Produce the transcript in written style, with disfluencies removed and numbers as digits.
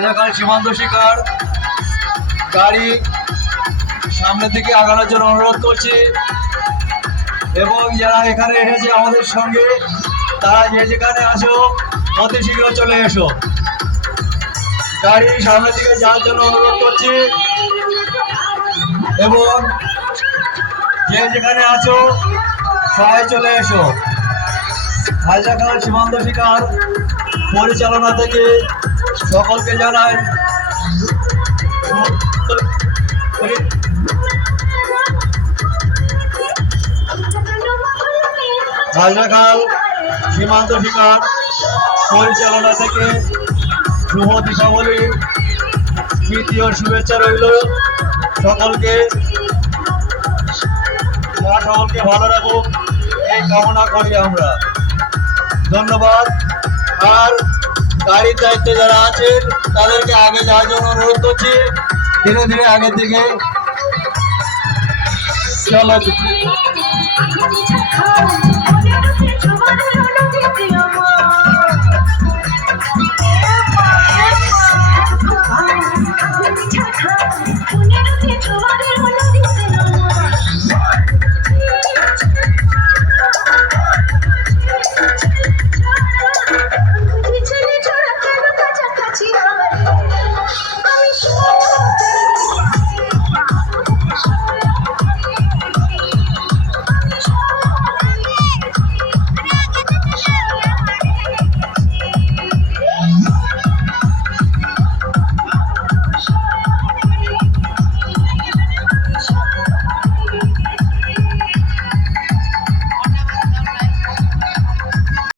হাজারখান সীমান্ত শিকার গাড়ি সামনের দিকে আগানোর জন্য অনুরোধ করছি এবং যারা এখানে এসেছে আমাদের সঙ্গে তারা যে যেখানে আসো অতি শীঘ্র চলে এসো। গাড়ি সামনের দিকে যাওয়ার জন্য অনুরোধ করছি এবং যে যেখানে আছো সবাই চলে এসো। হাজারখান সীমান্ত শিকার পরিচালনা থেকে সকলকে জানাই হাজারখান সীমান্ত শিকার পরিচালনা থেকে শুভ দীপাবলির প্রীতি ও শুভেচ্ছা রইল। সকলকে ভালো রাখুক এই কামনা করি আমরা। ধন্যবাদ। আর গাড়ির দায়িত্বে যারা আছেন তাদেরকে আগে যাওয়ার জন্য অনুরোধ করছি, ধীরে ধীরে আগের দিকে চলো।